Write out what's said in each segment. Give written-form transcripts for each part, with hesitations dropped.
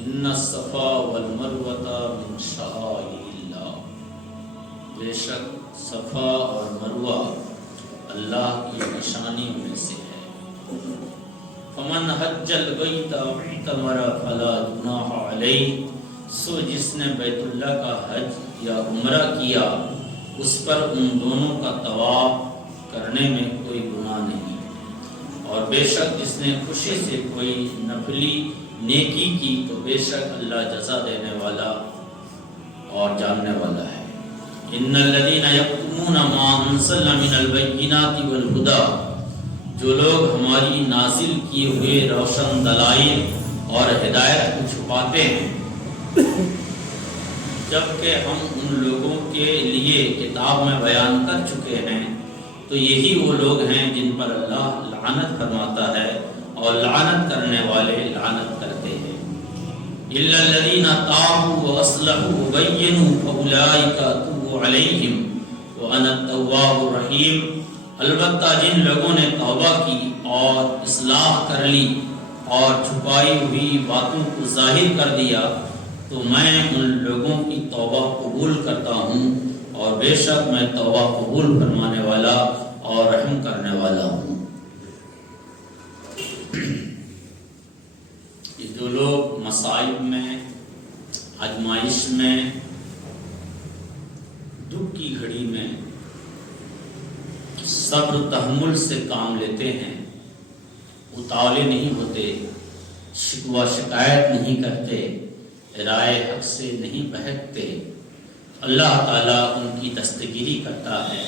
ان الصفا والمروہ من شعائر اللہ، بے شک صفا اور مروہ اللہ کی نشانیوں میں سے ہے۔ فمن حج البیت او اعتمر فلا جناح علیہ، سو جس نے بیت اللہ کا حج یا عمرہ کیا اس پر ان دونوں کا طواف کرنے میں کوئی گناہ نہیں، اور بے شک جس نے خوشی سے کوئی نفلی نیکی کی تو بے شک اللہ جزا دینے والا اور جاننے والا ہے۔ ان الذين يكتمون ما انزلنا من البينات والهدى، جو لوگ ہماری نازل کیے ہوئے روشن دلائل اور ہدایت کو چھپاتے ہیں، جبکہ ہم ان لوگوں کے لیے کتاب میں بیان کر چکے ہیں، تو یہی وہ لوگ ہیں جن پر اللہ لعنت فرماتا ہے اور لعنت کرنے والے لعنت کرتے ہیں۔ الا الذين تابوا واصلحوا وبينوا فاولئك اتوب عليهم وانا التواب الرحيم، البتہ جن لوگوں نے توبہ کی اور اصلاح کر لی اور چھپائی ہوئی باتوں کو ظاہر کر دیا تو میں ان لوگوں کی توبہ قبول کرتا ہوں، اور بے شک میں توبہ قبول فرمانے والا اور رحم کرنے والا ہوں۔ جو لوگ مصائب میں، آزمائش میں، دکھ کی گھڑی میں صبر و تحمل سے کام لیتے ہیں، اتاولے نہیں ہوتے، شکوہ شکایت نہیں کرتے، رائے حق سے نہیں بہکتے، اللہ تعالیٰ ان کی دستگیری کرتا ہے،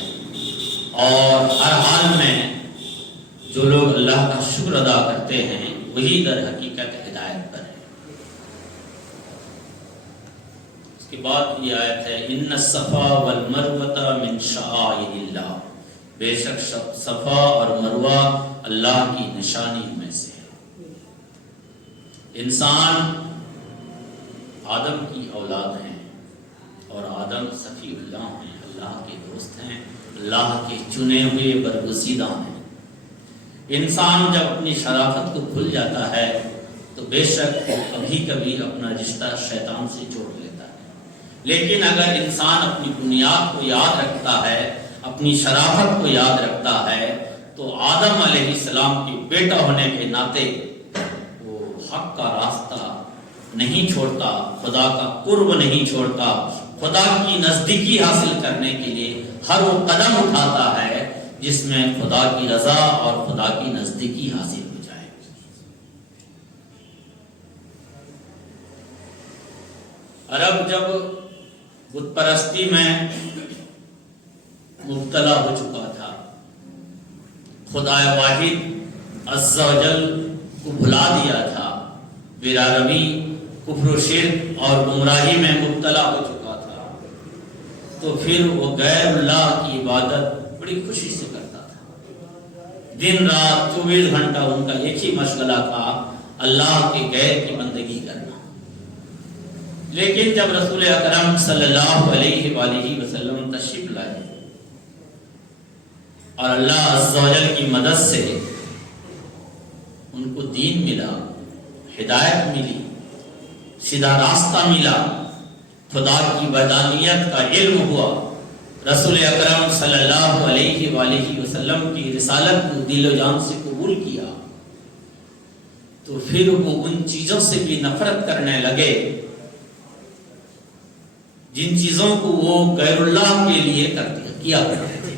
اور ہر حال میں جو لوگ اللہ کا شکر ادا کرتے ہیں وہی در حقیقت ہدایت پر ہے۔ اس کے بعد یہ آیت ہے ان الصفا والمروہ من شعائر اللہ، بے شک صفا اور مروہ اللہ کی نشانی میں سے ہے۔ انسان آدم کی اولاد ہیں اور آدم صفی اللہ ہیں، اللہ کے دوست ہیں، اللہ کے چنے ہوئے برگزیدہ ہیں۔ انسان جب اپنی شرافت کو بھول جاتا ہے تو بے شک کبھی کبھی اپنا رشتہ شیطان سے جوڑ لیتا ہے، لیکن اگر انسان اپنی بنیاد کو یاد رکھتا ہے، اپنی شرافت کو یاد رکھتا ہے، تو آدم علیہ السلام کے بیٹا ہونے کے ناطے وہ حق کا راستہ نہیں چھوڑتا، خدا کا قرب نہیں چھوڑتا، خدا کی نزدیکی حاصل کرنے کے لیے ہر وہ قدم اٹھاتا ہے جس میں خدا کی رضا اور خدا کی نزدیکی حاصل ہو جائے۔ عرب جب بت پرستی میں مبتلا ہو چکا تھا، خدا واحد عز و جل کو بھلا دیا تھا، براربی کفر و شرک اور گمراہی میں مبتلا ہو چکا تھا، تو پھر وہ غیر اللہ کی عبادت بڑی خوشی سے کرتا تھا۔ دن رات 24 گھنٹہ ان کا ایک ہی مشغلہ تھا، اللہ کے غیر کی بندگی کرنا۔ لیکن جب رسول اکرم صلی اللہ علیہ وآلہ وسلم تشریف لائے اور اللہ عز و جل کی مدد سے ان کو دین ملا، ہدایت ملی، سیدھا راستہ ملا، خدا کی وحدانیت کا علم ہوا، رسول اکرم صلی اللہ علیہ وآلہ وسلم کی رسالت کو دل و جان سے قبول کیا، تو پھر وہ ان چیزوں سے بھی نفرت کرنے لگے جن چیزوں کو وہ غیر اللہ کے لیے کیا کرتے تھے۔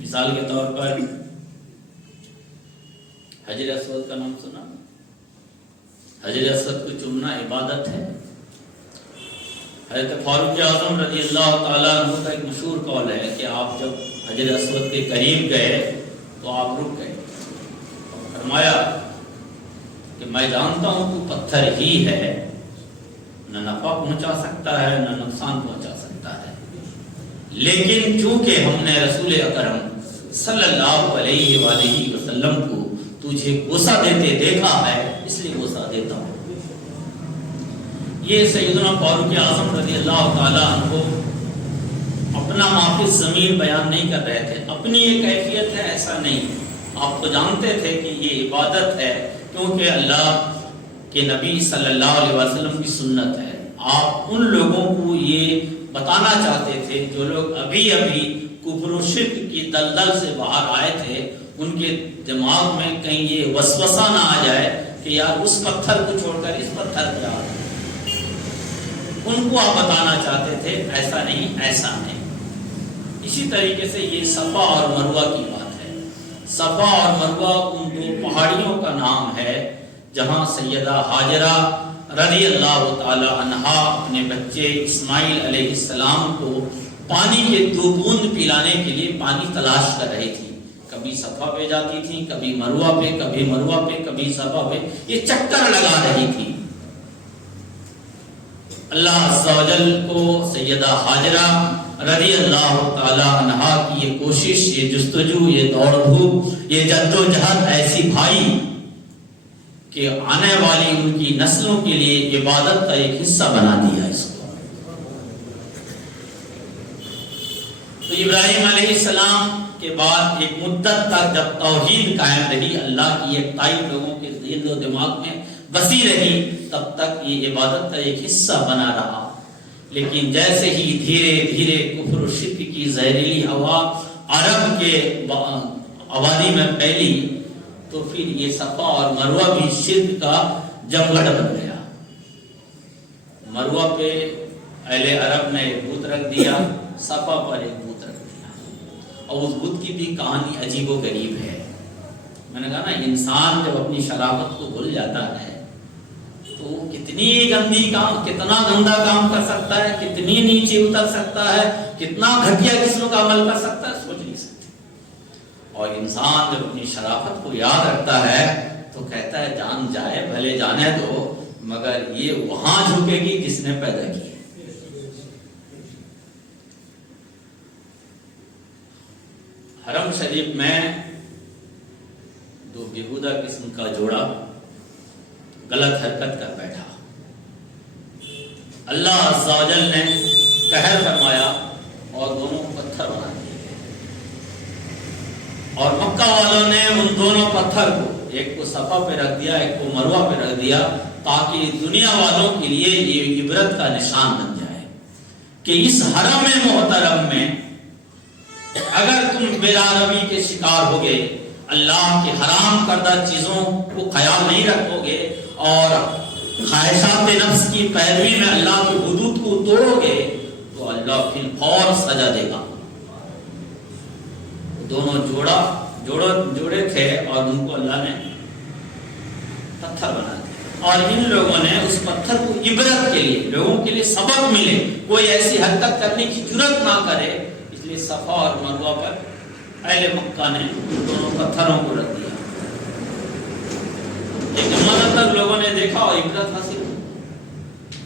مثال کے طور پر حجر اسود کا نام سنا؟ حجر اسود کو چومنا عبادت ہے۔ حضرت فاروق اعظم رضی اللہ تعالیٰ عنہ کا ایک مشہور قول ہے کہ آپ جب حجر اسود کے قریب گئے تو آپ رک گئے، فرمایا کہ میں جانتا ہوں تو پتھر ہی ہے، نہ نفع پہنچا سکتا ہے نہ نقصان پہنچا سکتا ہے، لیکن چونکہ ہم نے رسول اکرم صلی اللہ علیہ وآلہ وسلم کو تجھے غصہ دیتے دیکھا ہے اس لیے غصہ دیتا ہوں۔ یہ سیدنا فاروق اعظم رضی اللہ تعالیٰ عنہ اپنا معافی ضمیر بیان نہیں کر رہے تھے، اپنی یہ کیفیت ہے ایسا نہیں، آپ تو جانتے تھے کہ یہ عبادت ہے، کیونکہ اللہ کہ نبی صلی اللہ علیہ وسلم کی سنت ہے. آپ ان لوگوں کو یہ بتانا چاہتے تھے جو لوگ ابھی ابھی کفر و شرک کی دلدل سے باہر آئے تھے، ان کے دماغ میں کہیں یہ وسوسہ نہ آ جائے کہ یار اس پتھر کو چھوڑ کر اس پتھر پہ آ جائے. ان کو آپ بتانا چاہتے تھے ایسا نہیں، ایسا نہیں. اسی طریقے سے یہ صفا اور مروہ کی بات ہے. صفا اور مروہ ان دو پہاڑیوں کا نام ہے جہاں سیدہ ہاجرہ رضی اللہ تعالی عنہا اپنے بچے اسماعیل علیہ السلام کو پانی کے 2 بوند پلانے کے لیے پانی تلاش کر رہی تھی. کبھی صفا پہ جاتی تھی، کبھی مروہ پہ، کبھی مروہ پہ، کبھی صفا پہ، یہ چکر لگا رہی تھی. اللہ عز و جل کو سیدہ ہاجرہ رضی اللہ تعالی عنہا کی یہ کوشش، یہ جستجو، یہ دوڑ دھوپ، یہ جدوجہد ایسی بھائی کہ آنے والی ان کی نسلوں کے لیے عبادت کا ایک حصہ بنا دیا اس کو. تو ابراہیم علیہ السلام کے بعد ایک مدت تک جب توحید قائم رہی، اللہ کی یکتائی لوگوں کے ذہن و دماغ میں بسی رہی، تب تک یہ عبادت کا ایک حصہ بنا رہا. لیکن جیسے ہی دھیرے دھیرے کفر و شرک کی زہریلی ہوا عرب کے آبادی میں پھیلی تو پھر یہ صفا اور مروہ بھی شرک کا جمگھٹ بن گیا. مروہ پہ اہل عرب نے ایک بت رکھ دیا، صفا پر ایک بت رکھ دیا، اور اس بت کی بھی کہانی عجیب و غریب ہے. میں نے کہا نا، انسان جب اپنی شرافت کو بھول جاتا ہے تو کتنی گندی کام، کتنا گندا کام کر سکتا ہے، کتنی نیچے اتر سکتا ہے، کتنا گھٹیا قسم کا عمل کر سکتا ہے، سوچ نہیں سکتے. اور انسان جب اپنی شرافت کو یاد رکھتا ہے تو کہتا ہے جان جائے بھلے جانے دو، مگر یہ وہاں جھکے گی جس نے پیدا کی. حرم شریف میں 2 بیہودہ قسم کا جوڑا غلط حرکت کر بیٹھا. اللہ عز و جل نے قہر فرمایا اور دونوں پتھر بنا دیے. اور مکہ والوں نے ان دونوں پتھر کو، ایک کو صفا پہ رکھ دیا، ایک کو مروہ پہ رکھ دیا، تاکہ دنیا والوں کے لیے یہ عبرت کا نشان بن جائے کہ اس حرم محترم میں اگر تم بلا ربی کے شکار ہوگے، اللہ کے حرام کردہ چیزوں کو خیال نہیں رکھو گے اور خواہشات نفس کی پیروی میں اللہ کی حدود کو توڑو گے تو اللہ پھر فور سزا دے گا. دونوں جوڑے تھے اور ان کو اللہ نے پتھر بنا دیا، اور ان لوگوں نے اس پتھر کو عبرت کے لیے، لوگوں کے لیے سبق ملے، کوئی ایسی حرکت کرنے کی جرات نہ کرے، اس لیے صفا اور مروہ پر اہل مکہ نے دونوں پتھروں کو رکھ دیا. ایک زمانہ تک لوگوں نے دیکھا اور عبرت حاصل کی.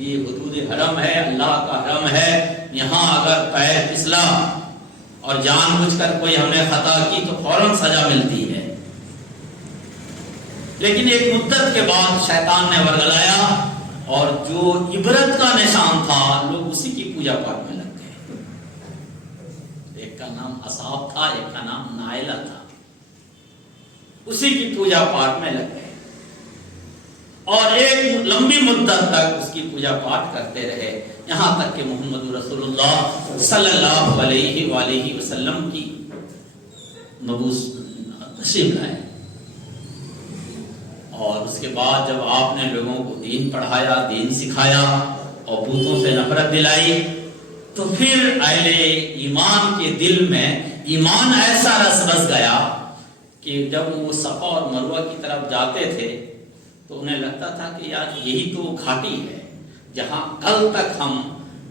یہ حدود حرم ہے، اللہ کا حرم ہے، یہاں اگر پیر پھسلا اور جان بوجھ کر کوئی ہم نے خطا کی تو فوراً سزا ملتی ہے. لیکن ایک مدت کے بعد شیطان نے ورگلایا اور جو عبرت کا نشان تھا لوگ اسی کی پوجا پاٹ میں لگ گئے. ایک کا نام اصحاب تھا، ایک کا نام نائلہ تھا، اسی کی پوجا پاٹ میں لگ گئے اور ایک لمبی مدت تک اس کی پوجا پاٹ کرتے رہے، یہاں تک کہ محمد رسول اللہ صلی اللہ علیہ وآلہ وسلم کی مبعوث تشریف لائے. اور اس کے بعد جب آپ نے لوگوں کو دین پڑھایا، دین سکھایا اور بتوں سے نفرت دلائی، تو پھر اہل ایمان کے دل میں ایمان ایسا رس بس گیا کہ جب وہ صفا اور مروہ کی طرف جاتے تھے تو انہیں لگتا تھا کہ یار یہی تو گھاٹی ہے جہاں کل تک ہم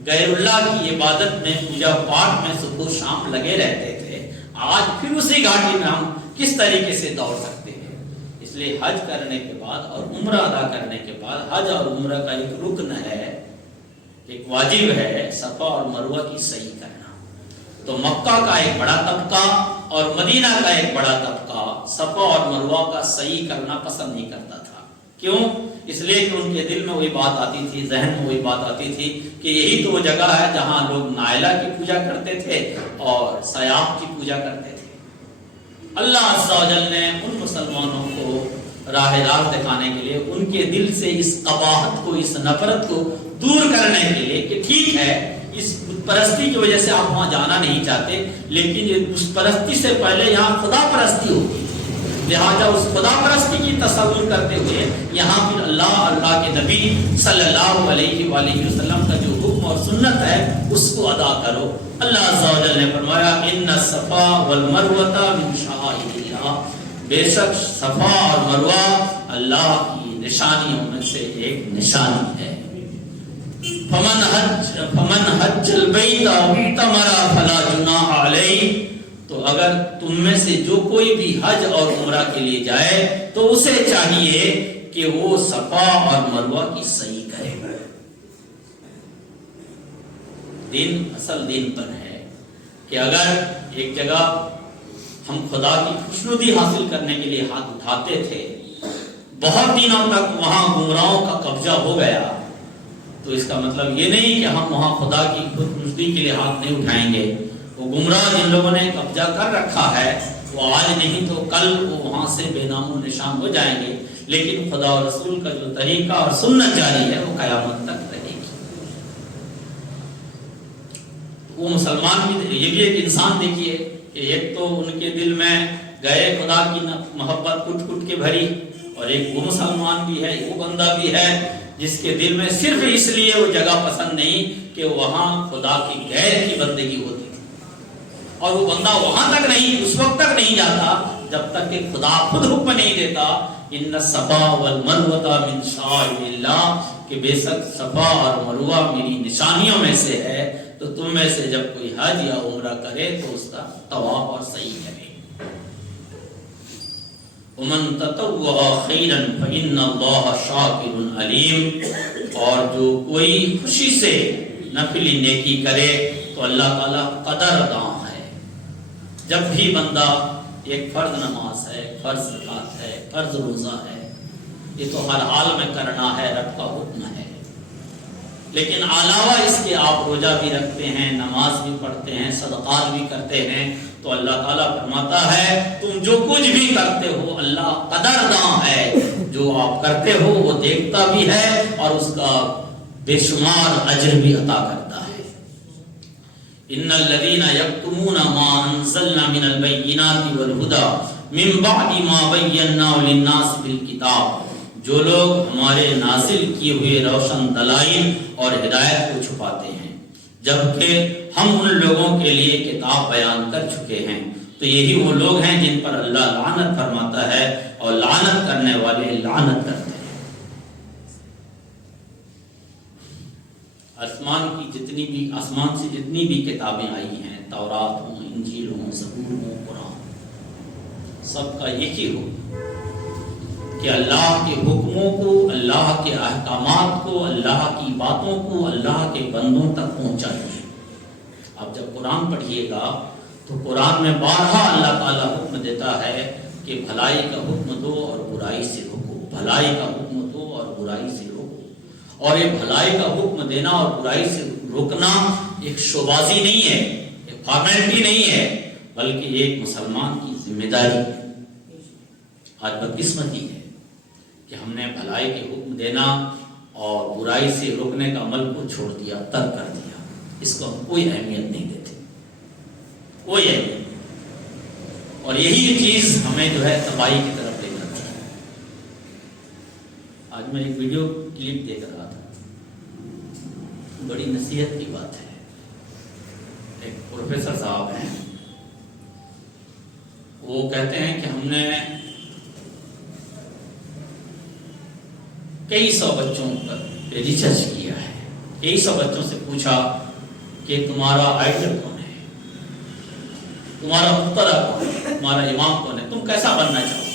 غیر اللہ کی عبادت میں، پوجا پاٹ میں صبح و شام لگے رہتے تھے، آج پھر اسی گھاٹی میں ہم کس طریقے سے دوڑ سکتے ہیں. اس لیے حج کرنے کے بعد اور عمرہ ادا کرنے کے بعد، حج اور عمرہ کا ایک رکن ہے، ایک واجب ہے صفا اور مروہ کی صحیح کرنا. تو مکہ کا ایک بڑا طبقہ اور مدینہ کا ایک بڑا طبقہ صفا اور مروہ کا صحیح کرنا پسند نہیں کرتا تھا. کیوں؟ اس لیے کہ ان کے دل میں وہی بات آتی تھی، ذہن میں وہی بات آتی تھی کہ یہی تو وہ جگہ ہے جہاں لوگ نائلہ کی پوجا کرتے تھے اور سیاف کی پوجا کرتے تھے. اللہ عز و جل نے ان مسلمانوں کو راہ راست دکھانے کے لیے، ان کے دل سے اس قباحت کو، اس نفرت کو دور کرنے کے لیے کہ ٹھیک ہے اس بت پرستی کی وجہ سے آپ وہاں جانا نہیں چاہتے، لیکن اس پرستی سے پہلے یہاں خدا پرستی ہوگی، لہٰذا اس خدا پرستی کی تصور کرتے ہوئے یہاں پھر اللہ کے نبی صلی اللہ علیہ وآلہ وسلم کا جو حکم اور سنت ہے اس کو ادا کرو۔ اللہ عز و جل نے فرمایا ان الصفا والمروہ من شعائر اللہ، بے شک صفا اور مروہ اللہ کی نشانیوں میں سے ایک نشانی ہے۔ فمن حج البیت او اعتمر فلا جناح علیہ، تو اگر تم میں سے جو کوئی بھی حج اور عمرہ کے لیے جائے تو اسے چاہیے کہ وہ صفا اور مروہ کی سعی کرے۔ دین اصل دین پر ہے کہ اگر ایک جگہ ہم خدا کی خوشنودی حاصل کرنے کے لیے ہاتھ اٹھاتے تھے، بہت دنوں تک وہاں گمراہوں کا قبضہ ہو گیا، تو اس کا مطلب یہ نہیں کہ ہم وہاں خدا کی خوشنودی کے لیے ہاتھ نہیں اٹھائیں گے۔ وہ گمراہ جن لوگوں نے قبضہ کر رکھا ہے وہ آج نہیں تو کل وہ وہاں سے بے نام و نشان ہو جائیں گے، لیکن خدا و رسول کا جو طریقہ اور سنت جاری ہے وہ قیامت تک رہے گی۔ وہ مسلمان بھی، یہ بھی ایک انسان دیکھیے کہ ایک تو ان کے دل میں گئے خدا کی محبت کٹ کٹ کے بھری، اور ایک وہ مسلمان بھی ہے، وہ بندہ بھی ہے جس کے دل میں صرف اس لیے وہ جگہ پسند نہیں کہ وہاں خدا کی غیر کی بندگی ہوتی تھی، اور وہ بندہ وہاں تک نہیں، اس وقت تک نہیں جاتا جب تک کہ خدا خود حکم نہیں دیتا ان الصفا والمروہ من شعائر اللہ، کہ بے شک صفا اور مروہ میری نشانیوں میں سے ہے، تو تم میں سے جب کوئی حج یا عمرہ کرے تو اس کا طواف اور سعی کرے۔ ومن تطوع خیرا فإن اللہ شاکر علیم، اور جو کوئی خوشی سے نفلی نیکی کرے تو اللہ تعالیٰ قدرداں ہے۔ جب بھی بندہ ایک فرض نماز ہے، فرض زکات ہے، فرض روزہ ہے، یہ تو ہر حال میں کرنا ہے، رب کا حکم ہے، لیکن علاوہ اس کے آپ روزہ بھی رکھتے ہیں، نماز بھی پڑھتے ہیں، صدقات بھی کرتے ہیں، تو اللہ تعالیٰ فرماتا ہے تم جو کچھ بھی کرتے ہو اللہ قدرداں ہے، جو آپ کرتے ہو وہ دیکھتا بھی ہے اور اس کا بے شمار اجر بھی عطا کرتا ہے۔ ان الذين يكتمون ما انزلنا من البينات والهدى من بعد ما بيناه للناس بالكتاب، جو لوگ ہمارے نازل کیے ہوئے روشن دلائل اور ہدایت کو چھپاتے ہیں جبکہ ہم ان لوگوں کے لیے کتاب بیان کر چکے ہیں، تو یہی وہ لوگ ہیں جن پر اللہ لعنت فرماتا ہے، اور لعنت کرنے والے لعنت کرتے ہیں۔ آسمان سے جتنی بھی کتابیں آئی ہیں، تورات ہوں، انجیل ہوں، زبور ہوں، قرآن، سب کا ایک ہی حکم کہ اللہ کے حکموں کو، اللہ کے احکامات کو، اللہ کی باتوں کو اللہ کے بندوں تک پہنچائیے۔ آپ جب قرآن پڑھیے گا تو قرآن میں بارہا اللہ تعالیٰ حکم دیتا ہے کہ بھلائی کا حکم دو اور برائی سے روکو، بھلائی کا حکم دو اور برائی سے روکو۔ اور یہ بھلائی کا حکم دینا اور برائی سے روکنا ایک شوبازی نہیں ہے، ایک فارمیلٹی نہیں ہے، بلکہ ایک مسلمان کی ذمہ داری ہے۔ آج بدقسمتی ہے کہ ہم نے بھلائی کے حکم دینا اور برائی سے روکنے کا عمل کو چھوڑ دیا، ترک کر دیا، اس کو ہم کوئی اہمیت نہیں دیتے، کوئی اہمیت نہیں، اور یہی چیز ہمیں جو ہے تباہی کی طرف لے جاتی ہے۔ آج میں ایک ویڈیو کلپ دیکھ رہا تھا، بڑی نصیحت کی بات ہے۔ ایک پروفیسر صاحب ہیں، وہ کہتے ہیں کہ ہم نے کئی سو بچوں پر ریسرچ کیا ہے، کئی سو بچوں سے پوچھا کہ تمہارا آئیڈل کون ہے، تمہارا مقتدی کون ہے، تمہارا امام کون ہے، تم کیسا بننا چاہو؟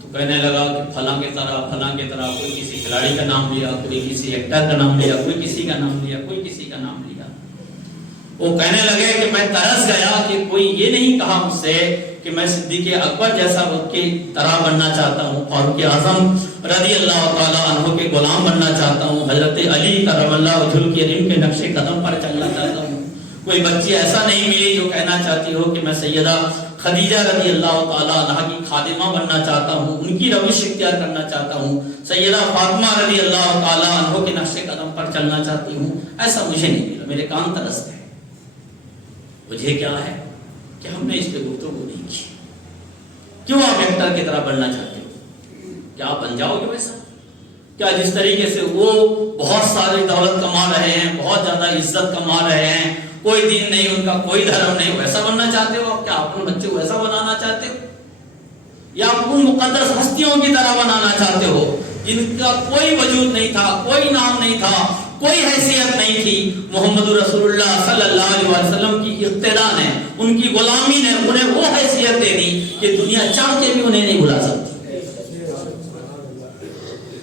تو کہنے لگا کہ فلاں کی طرح فلاں کی طرح، کوئی کسی کھلاڑی کا نام لیا، کوئی کسی ایکٹر کا نام لیا، کوئی کسی کا نام لیا، کوئی کسی کا نام لیا۔ وہ کہنے لگے کہ میں ترس گیا کہ کوئی یہ نہیں کہا مجھ سے کہ میں صدیق اکبر جیسا اس کی طرح بننا چاہتا ہوں، فاروق اعظم رضی اللہ تعالیٰ عنہ کے غلام بننا چاہتا ہوں، حضرت علی کرم اللہ وجہہ الکریم کے نقش قدم پر چلنا چاہتا ہوں۔ کوئی بچی ایسا نہیں ملی جو کہنا چاہتی ہو کہ میں سیدہ خدیجہ رضی اللہ تعالیٰ عنہ کی خادمہ بننا چاہتا ہوں، ان کی روش اختیار کرنا چاہتا ہوں، سیدہ فاطمہ رضی اللہ تعالیٰ عنہ کے نقش قدم پر چلنا چاہتی ہوں، ایسا مجھے نہیں ملا، میرے کان ترستے ہیں۔ وجہ کیا ہے کہ ہم نے اس پہ گفتگو نہیں کی۔ کیوں آپ ایکٹر کی طرح بننا چاہتے ہو؟ کیا آپ بن جاؤ گے ویسا؟ کیا جس طریقے سے وہ بہت ساری دولت کما رہے ہیں، بہت زیادہ عزت کما رہے ہیں، کوئی دین نہیں، ان کا کوئی دھرم نہیں، ویسا بننا چاہتے ہو آپ؟ کیا اپنے بچے کو ویسا بنانا چاہتے ہو؟ یا ان مقدس ہستیوں کی طرح بنانا چاہتے ہو جن کا کوئی وجود نہیں تھا، کوئی نام نہیں تھا، کوئی حیثیت نہیں تھی؟ محمد رسول اللہ صلی اللہ علیہ وسلم کی اقتداء نے، ان کی غلامی نے انہیں وہ حیثیت دے دی کہ دنیا چاہ کے بھی انہیں نہیں بھلا سکتی۔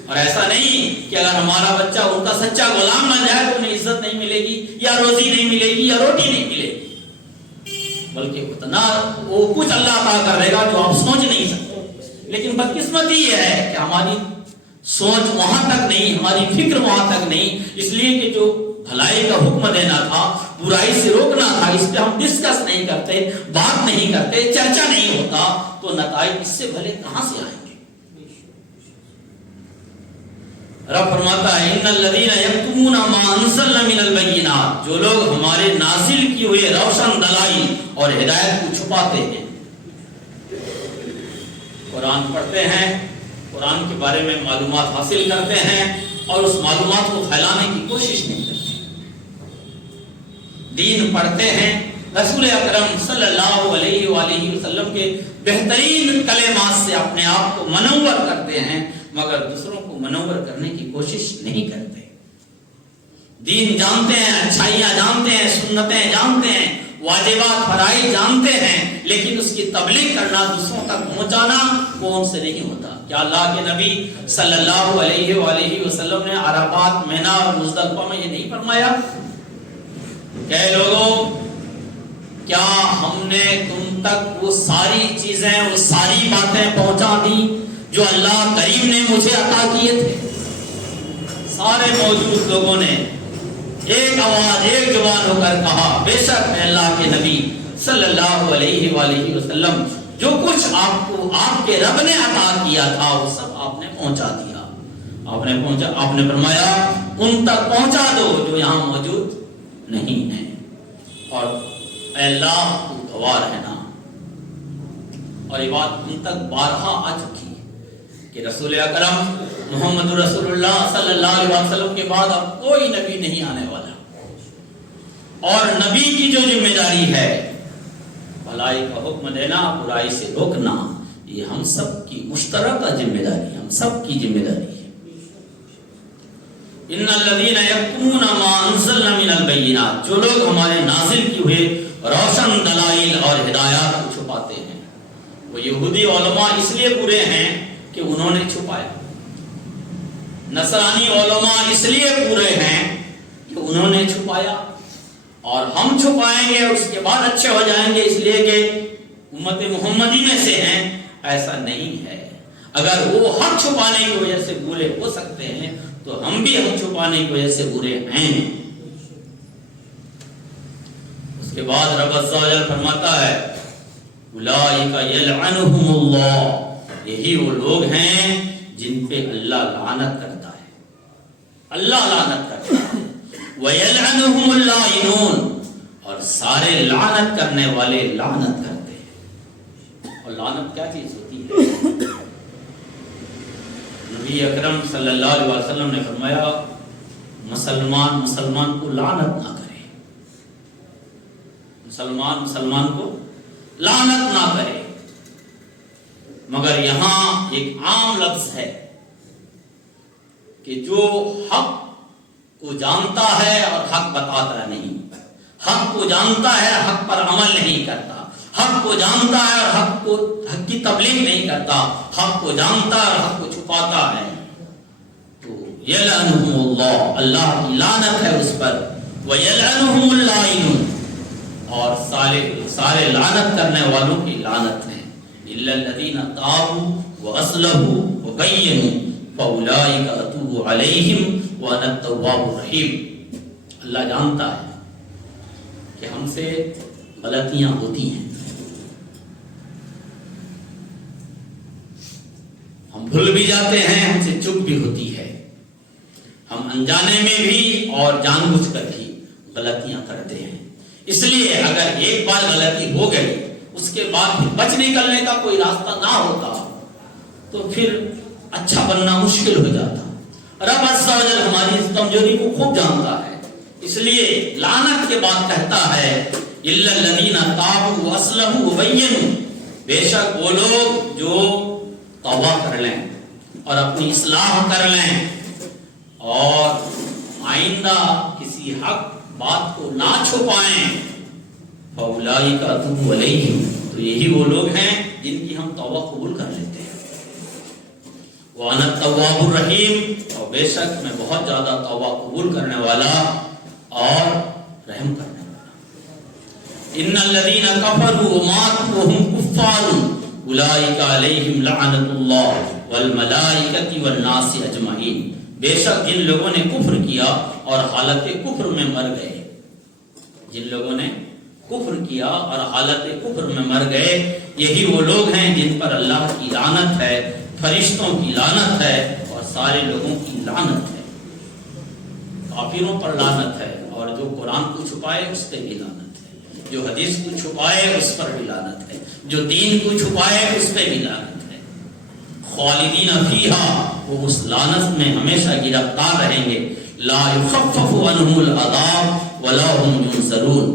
اور ایسا نہیں کہ اگر ہمارا بچہ ان کا سچا غلام بن جائے تو انہیں عزت نہیں ملے گی، یا روزی نہیں ملے گی، یا روٹی نہیں ملے گی، بلکہ اتنا وہ کچھ اللہ عطا کرے گا جو آپ سوچ نہیں سکتے۔ لیکن بدقسمتی یہ ہے کہ ہماری سوچ وہاں تک نہیں، ہماری فکر وہاں تک نہیں، اس لیے کہ جو بھلائی کا حکم دینا تھا، برائی سے روکنا تھا، اس پہ ہم ڈسکس نہیں کرتے، بات نہیں کرتے، چرچا نہیں ہوتا، تو نتائج اس سے بھلے کہاں سے آئیں گے؟ رب فرماتا ہے ان الذین یکتمون ما انزلنا من البینات، جو لوگ ہمارے نازل کیے ہوئے روشن دلائل اور ہدایت کو چھپاتے ہیں، قرآن پڑھتے ہیں، قرآن کے بارے میں معلومات حاصل کرتے ہیں اور اس معلومات کو پھیلانے کی کوشش نہیں کرتے، دین پڑھتے ہیں، رسول اکرم صلی اللہ علیہ وآلہ وسلم کے بہترین کلمات سے اپنے آپ کو منور کرتے ہیں، مگر دوسروں کو منور کرنے کی کوشش نہیں کرتے۔ دین جانتے ہیں، اچھائیاں جانتے ہیں، سنتیں جانتے ہیں، واجبات فرائض جانتے ہیں، لیکن اس کی تبلیغ کرنا، دوسروں تک پہنچانا وہ ان سے نہیں ہوتا۔ کیا اللہ کے نبی صلی اللہ علیہ وآلہ وسلم نے عرفات، مینا اور مزدلفہ میں یہ نہیں فرمایا کہ اے لوگوں، کیا ہم نے تم تک وہ ساری چیزیں، وہ ساری باتیں پہنچا دی جو اللہ کریم نے مجھے عطا کیے تھے؟ سارے موجود لوگوں نے ایک آواز، ایک زبان ہو کر کہا بے شک میں اللہ کے نبی صلی اللہ علیہ وآلہ وسلم جو کچھ آپ کو آپ کے رب نے عطا کیا تھا وہ سب آپ نے پہنچا دیا۔ آپ نے فرمایا ان تک پہنچا دو جو یہاں موجود نہیں ہیں، اور اے اللہ تو گواہ رہنا۔ اور یہ بات ان تک بارہا آ چکی کہ رسول اکرم محمد رسول اللہ صلی اللہ علیہ وسلم کے بعد اب کوئی نبی نہیں آنے والا، اور نبی کی جو ذمہ داری ہے بھلائی کا حکم دینا، برائی سے روکنا، یہ ہم سب کی مشترکہ ذمہ داری ہے، ہم سب کی ذمہ داری ہے۔ ان الذین یکتمون ما انزلنا من البینات، جو لوگ ہمارے نازل کیے ہوئے روشن دلائل اور ہدایات کو چھپاتے ہیں، وہ یہودی علماء اس لیے برے ہیں کہ انہوں نے چھپایا، نصرانی علماء اس لیے برے ہیں کہ انہوں نے چھپایا، اور ہم چھپائیں گے اور اس کے بعد اچھے ہو جائیں گے اس لیے کہ امت محمدی میں سے ہیں، ایسا نہیں ہے۔ اگر وہ حق چھپانے کی وجہ سے برے ہو سکتے ہیں تو ہم بھی حق چھپانے کی وجہ سے برے ہیں۔ اس کے بعد رب عز و جل فرماتا ہے اولئک یلعنہم اللہ، یہی وہ لوگ ہیں جن پہ اللہ لعنت کرتا ہے، اللہ لعنت کرتا ہے۔ وَيَلْعَنُهُمُ اللَّاعِنُونَ، اور سارے لعنت کرنے والے لعنت کرتے ہیں۔ اور لعنت کیا چیز ہوتی ہے؟ نبی اکرم صلی اللہ علیہ وسلم نے فرمایا مسلمان کو لعنت نہ کرے، مسلمان کو لعنت نہ کرے، مگر یہاں ایک عام لفظ ہے کہ جو حق کو جانتا ہے اور حق بتاتا نہیں، حق کو جانتا ہے حق پر عمل نہیں کرتا، حق کو جانتا ہے اور حق کی تبلیغ نہیں کرتا، حق کو جانتا ہے اور حق کو چھپاتا ہے، تو یلعنہم اللہ، اللہ کی لعنت ہے اس پر، ویلعنہم اللاعنون، اور سارے لعنت کرنے والوں کی لعنت ہے۔ الا الذین تابوا واصلحوا وبینوا فاولئک اتوب علیہم وَأَنَا التَّوَّابُ الرَّحِيمُ۔ اللہ جانتا ہے کہ ہم سے غلطیاں ہوتی ہیں، ہم بھول بھی جاتے ہیں، ہم سے چوک بھی ہوتی ہے، ہم انجانے میں بھی اور جان بوجھ کر بھی غلطیاں کرتے ہیں۔ اس لیے اگر ایک بار غلطی ہو گئی اس کے بعد پھر بچ نکلنے کا کوئی راستہ نہ ہوتا تو پھر اچھا بننا مشکل ہو جاتا۔ رب عز و جل ہماری اس کمزوری کو خوب جانتا ہے، اس لیے لعنت کے بعد کہتا ہے الا الذین تابوا واصلحوا وبینوا، بے شک وہ لوگ جو توبہ کر لیں اور اپنی اصلاح کر لیں اور آئندہ کسی حق بات کو نہ چھپائیں، فاولئک اتوب علیہم، تو یہی وہ لوگ ہیں جن کی ہم توبہ قبول کر لیتے ہیں۔ وَأَنَا التَّوَّابُ الرَّحِيمُ، اور بے شک میں بہت زیادہ توبہ قبول کرنے والا اور رحم کرنے والا۔ إِنَّ الَّذِينَ كَفَرُوا وَمَاتُوا وَهُمْ كُفَّارٌ أُولَئِكَ عَلَيْهِمْ لَعْنَةُ اللَّهِ وَالْمَلَائِكَةِ وَالنَّاسِ أَجْمَعِينَ، بے شک جن لوگوں نے کفر کیا اور حالت کفر میں مر گئے، جن لوگوں نے کفر کیا اور حالت کفر میں مر گئے، یہی وہ لوگ ہیں جن پر اللہ کی لعنت ہے، فرشتوں کی لعنت ہے اور سارے لوگوں کی لعنت ہے۔ کافروں پر لعنت ہے، اور جو قرآن کو چھپائے اس پہ بھی لعنت ہے، جو حدیث کو چھپائے اس پر بھی لعنت ہے، جو دین کو چھپائے اس پہ بھی لعنت ہے۔ خالدین فیہا، وہ اس لعنت میں ہمیشہ گرفتار رہیں گے۔ لا یخفف عنہم العذاب ولا هم ینصرون،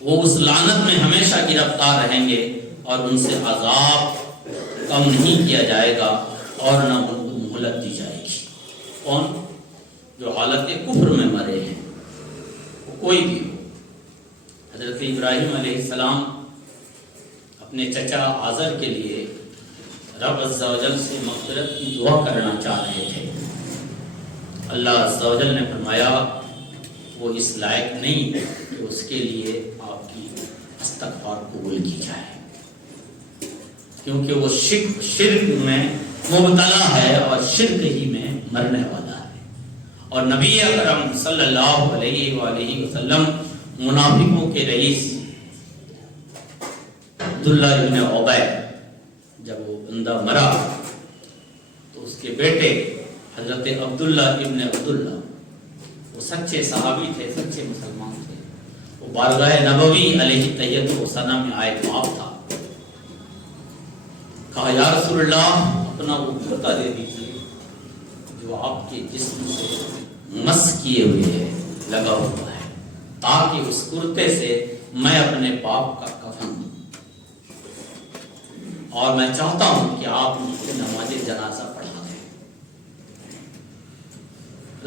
وہ اس لعنت میں ہمیشہ گرفتار رہیں گے اور ان سے عذاب کم نہیں کیا جائے گا اور نہ ان کو مہلت دی جائے گی۔ کون؟ جو حالت کفر میں مرے ہیں، وہ کوئی بھی ہو۔ حضرت ابراہیم علیہ السلام اپنے چچا آزر کے لیے رب عز و جل سے مغفرت کی دعا کرنا چاہ رہے تھے، اللہ عز و جل نے فرمایا وہ اس لائق نہیں کہ اس کے لیے آپ کی استغفار قبول کی جائے، کیونکہ وہ شرک میں مبتلا ہے اور شرک ہی میں مرنے والا ہے۔ اور نبی اکرم صلی اللہ علیہ وآلہ وسلم منافقوں کے رئیس عبداللہ ابن ابی، جب وہ بندہ مرا تو اس کے بیٹے حضرت عبداللہ ابن عبداللہ، وہ سچے صحابی تھے، سچے مسلمان تھے، وہ بارگاہ نبوی علیہ تحیت و ثنا میں آئے خواب تھا، کہا یا رسول اللہ اپنا وہ کرتا دے دیجیے جو آپ کے جسم سے مس کیے ہوئے ہے، لگا ہوا ہے، تاکہ اس کرتے سے میں اپنے باپ کا کفن دوں، اور میں چاہتا ہوں کہ آپ مجھے نماز جنازہ پڑھا دیں۔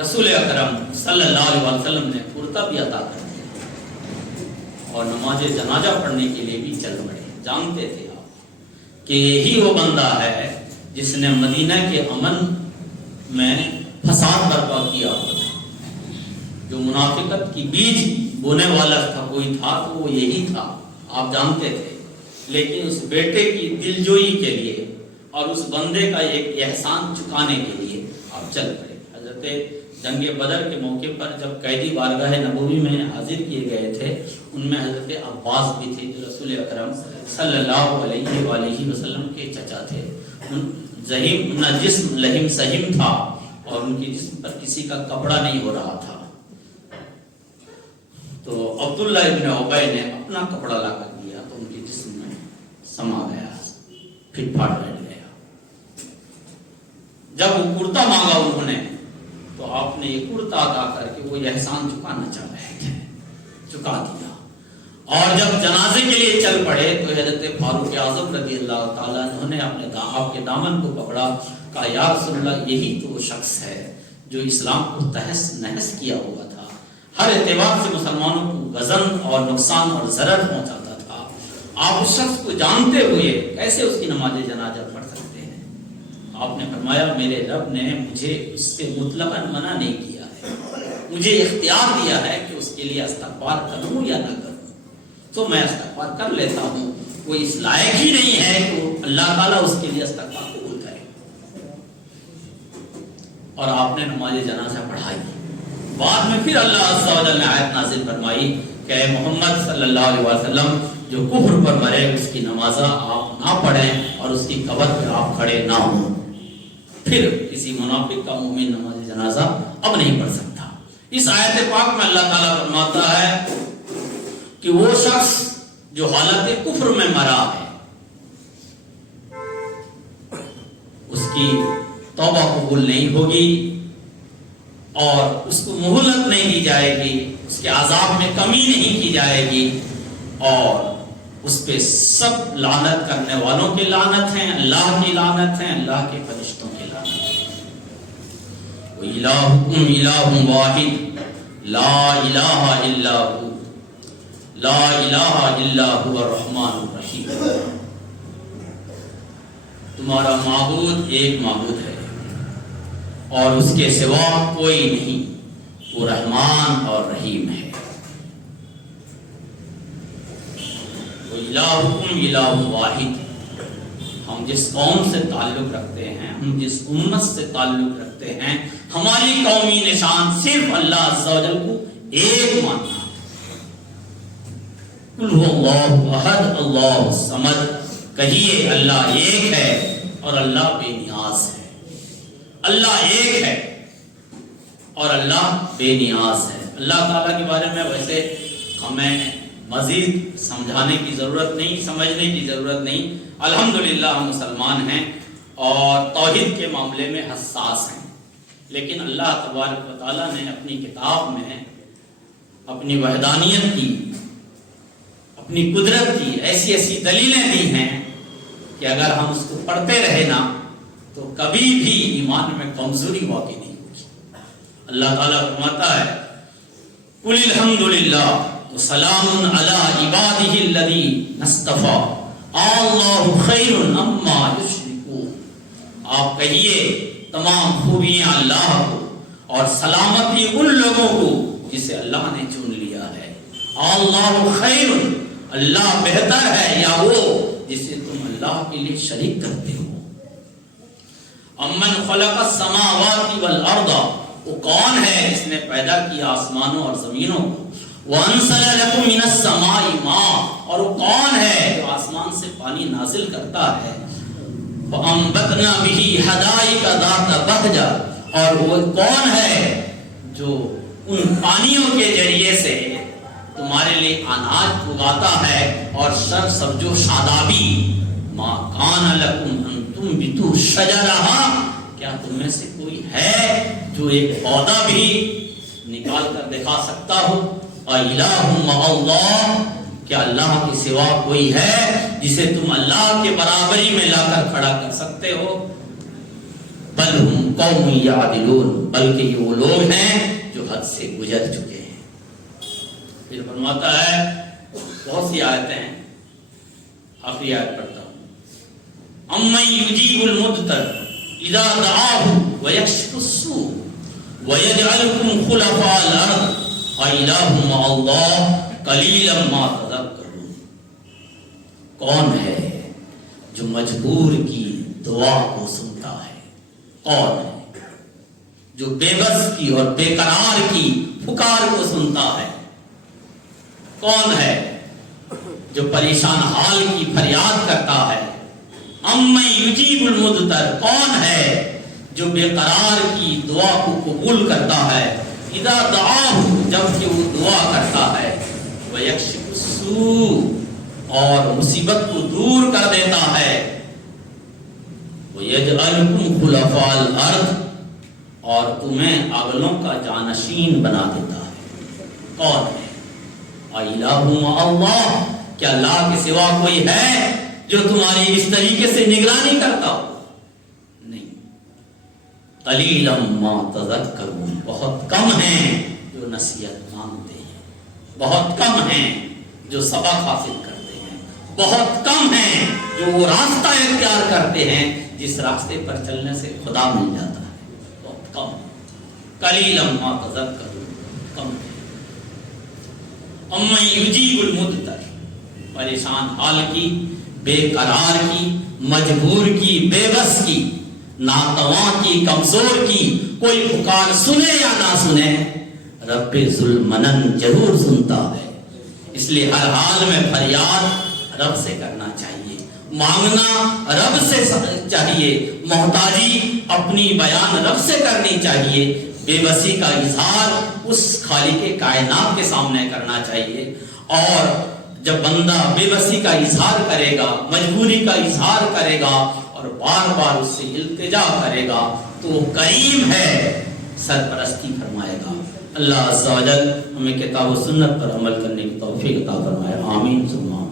رسول اکرم صلی اللہ علیہ وسلم نے کرتا بھی عطا کر دیا اور نماز جنازہ پڑھنے کے لیے بھی چل پڑے۔ جانتے تھے آپ کہ یہی وہ بندہ ہے جس نے مدینہ کے امن میں فساد برپا کیا ہوا تھا، جو منافقت کی بیج بونے والا تھا، کوئی تھا تو وہ یہی تھا، آپ جانتے تھے۔ لیکن اس بیٹے کی دلجوئی کے لیے اور اس بندے کا ایک احسان چکانے کے لیے آپ چل پڑے۔ حضرت جنگ بدر کے موقع پر جب قیدی بارگاہ نبوی میں حاضر کیے گئے تھے، ان میں حضرت عباس بھی تھے جو رسول اکرم صلی اللہ علیہ وآلہ وسلم کے چچا تھے۔ ان کا جسم لہم سہیم تھا اور ان کے جسم پر کسی کا کپڑا نہیں ہو رہا تھا، تو عبداللہ ابن ابی نے اپنا کپڑا لا کر دیا تو ان کے جسم میں سما گیا، پھر پھاٹ بیٹھ گیا۔ جب وہ کرتا مانگا انہوں نے تو آپ نے یہ کرتا عطا کر کے وہ احسان چکانا چاہ رہے تھے، چکا دیا۔ اور جب جنازے کے لیے چل پڑے تو حضرت فاروق اعظم رضی اللہ تعالیٰ عنہ نے آپ کے دامن کو پکڑا، کہا یا رسول اللہ یہی تو وہ شخص ہے جو اسلام کو تہس نہس کیا ہوا تھا، ہر اعتبار سے مسلمانوں کو غزن اور نقصان اور ضرر پہنچاتا تھا، آپ اس شخص کو جانتے ہوئے کیسے اس کی نماز جنازہ پڑھ سکتے ہیں؟ آپ نے فرمایا میرے رب نے مجھے اس سے مطلقاً منع نہیں کیا ہے، مجھے اختیار دیا ہے کہ اس کے لیے استغفار کروں یا نہ کروں، تو میں استغفار کر لیتا ہوں۔ وہ اس لائق ہی نہیں ہے کہ اللہ تعالیٰ اس کے لیے استغفار قبول کرے۔ اور آپ نے نماز جنازہ پڑھائی۔ بعد میں پھر اللہ عز و جل نے آیت نازل فرمائی کہ اے محمد صلی اللہ علیہ وسلم جو کفر پر مرے اس کی نماز آپ نہ پڑھیں اور اس کی قبر پہ آپ کھڑے نہ ہوں، پھر کسی منافق کا مومن نماز جنازہ اب نہیں پڑھ سکتا۔ اس آیت پاک میں اللہ تعالیٰ فرماتا ہے کہ وہ شخص جو حالت کفر میں مرا ہے اس کی توبہ قبول نہیں ہوگی اور اس کو مہلت نہیں دی جائے گی، اس کے عذاب میں کمی نہیں کی جائے گی، اور اس پہ سب لعنت کرنے والوں کی لعنت ہیں، اللہ کی لعنت ہیں، اللہ کے فرشتوں کی لعنت ہیں۔ وَإِلَٰهُكُمْ إِلَٰهٌ وَاحِدٌ لَا إِلَٰهَ إِلَّا هُوَ لا الہ الا هو الرحمن الرحیم۔ تمہارا معبود ایک معبود ہے اور اس کے سوا کوئی نہیں، وہ رحمان اور رحیم ہے۔ وَإِلَٰهُكُمْ إِلَٰهٌ وَاحِدٌ، ہم جس قوم سے تعلق رکھتے ہیں، ہم جس امت سے تعلق رکھتے ہیں، ہماری قومی نشان صرف اللہ عز و جل کو ایک ماننا۔ قُلْ هُوَ اللَّهُ أَحَدٌ اللَّهُ الصَّمَدُ، کہیے اللہ ایک ہے اور اللہ بے نیاز ہے۔ اللہ ایک ہے اور اللہ بے نیاز ہے۔ اللہ تعالیٰ کے بارے میں ویسے ہمیں مزید سمجھانے کی ضرورت نہیں، سمجھنے کی ضرورت نہیں۔ الحمدللہ ہم مسلمان ہیں اور توحید کے معاملے میں حساس ہیں، لیکن اللہ تبارک و تعالیٰ نے اپنی کتاب میں اپنی وحدانیت کی، اپنی قدرت کی ایسی ایسی دلیلیں دی ہیں کہ اگر ہم اس کو پڑھتے رہے نا تو کبھی بھی ایمان میں کمزوری واقع نہیں ہوگی۔ اللہ تعالیٰ فرماتا ہے قُلِ الْحَمْدُ لِلَّهِ وَسَلَامٌ عَلَىٰ عِبَادِهِ الَّذِينَ اصْطَفَىٰ اللَّهُ خَيْرٌ عَمَّا يُشْرِكُونَ، آپ کہیے تمام خوبیاں اللہ کو اور سلامتی ان لوگوں کو جسے اللہ نے چن لیا ہے۔ اللہ خیر، اللہ بہتر ہے یا وہ جسے تم اللہ کے لیے شریک کرتے ہو۔ امن خلق السماوات والارض، وہ کون ہے جس نے پیدا کیا آسمانوں اور زمینوں کو۔ وانزل لکم من السماء ماء، اور وہ کون ہے جو آسمان سے پانی نازل کرتا ہے۔ فانبتنا به حدائق ذات بہجہ، اور وہ کون ہے جو ان پانیوں کے ذریعے سے تمہارے لیے اناج اگاتا ہے اور سبز و شادابی۔ ما کان لکم ان تنبتوا شجرہا، کیا تم میں سے کوئی ہے جو ایک پودا بھی نکال کر دکھا سکتا ہو؟ الہ مع اللہ، کیا اللہ کے سوا کوئی ہے جسے تم اللہ کے برابری میں لا کر کھڑا کر سکتے ہو؟ بل ہم قوم یعدلون، بلکہ یہ وہ لوگ ہیں جو حد سے گزر چکے ہیں۔ پھر فرماتا ہے، بہت سی آیتیں ہیں، آخری آیت پڑھتا ہوں، امن یجیب المضطر اذا دعاہ ویکشف السوء ویجعلکم خلفاء الارض الہ مع اللہ قلیلا ما تذکرون۔ کون ہے جو مجبور کی دعا کو سنتا ہے؟ کون ہے جو بے بس کی اور بے قرار کی پکار کو سنتا ہے؟ کون ہے جو پریشان حال کی فریاد کرتا ہے؟ امن یجیب المضطر، کون ہے جو بے قرار کی دعا کو قبول کرتا ہے؟ اذا دعاہ، جب کہ وہ دعا کرتا ہے، ویکشف السوء، اور مصیبت کو دور کر دیتا ہے، ویجعلکم خلفاء الارض، اور تمہیں اگلوں کا جانشین بنا دیتا ہے۔ کون ہے؟ الہ مع اللہ، کیا اللہ کے سوا کوئی ہے جو تمہاری اس طریقے سے نگرانی کرتا ہو؟ نہیں۔ قلیلا ما تذکرون، بہت کم ہیں جو نصیحت مانتے ہیں، بہت کم ہیں جو سبق حاصل کرتے ہیں، بہت کم ہیں جو وہ راستہ اختیار کرتے ہیں جس راستے پر چلنے سے خدا مل جاتا ہے۔ بہت کم، قلیلا ما تذکرون، کم ہے۔ امن یجیب المضطر، پریشان حال کی، بے قرار کی، مجبور کی، بے بس کی، ناتواں کی، کمزور کی، کوئی پکار سنے یا نہ سنے، رب ذوالمنن ضرور سنتا ہے۔ اس لیے ہر حال میں فریاد رب سے کرنا چاہیے، مانگنا رب سے چاہیے، محتاجی اپنی بیان رب سے کرنی چاہیے، بے بسی کا اظہار اس خالق کائنات کے سامنے کرنا چاہیے۔ اور جب بندہ بے بسی کا اظہار کرے گا، مجبوری کا اظہار کرے گا اور بار بار اس سے التجا کرے گا تو وہ کریم ہے، سرپرستی فرمائے گا۔ اللہ عز و جل ہمیں کتاب و سنت پر عمل کرنے کی توفیق عطا فرمائے، آمین ثم آمین۔